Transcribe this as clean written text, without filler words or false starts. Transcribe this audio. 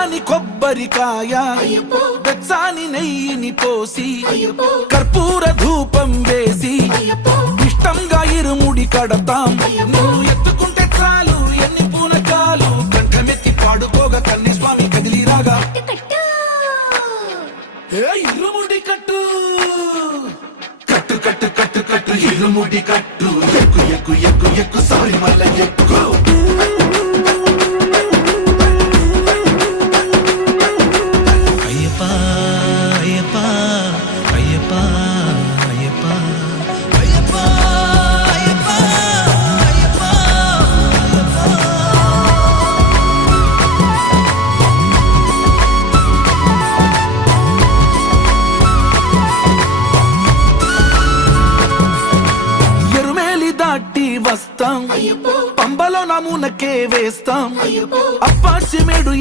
పచ్చాని కొబ్బరికాయ వెచ్చాని నెయ్యిని పోసి కర్పూర ధూపం వేసి ఇష్టంగా ఇరుముడి కడతాం. నువ్వు ఎత్తుకుంటే చాలు ఎన్ని పూనకాలు కంఠమెత్తి పాడుకోగా కన్యస్వామి కదిలిరాగా ఇరుముడి కట్టు కట్టు కట్టు కట్టు కట్టు ఇరుముడి కట్టు ఎక్కు ఎక్కు ఎక్కు ఎక్కు సారి మల్ల ఎక్కు. వస్తాం పంబలో నమూనకే వేస్తాం అప్పాచి మేడు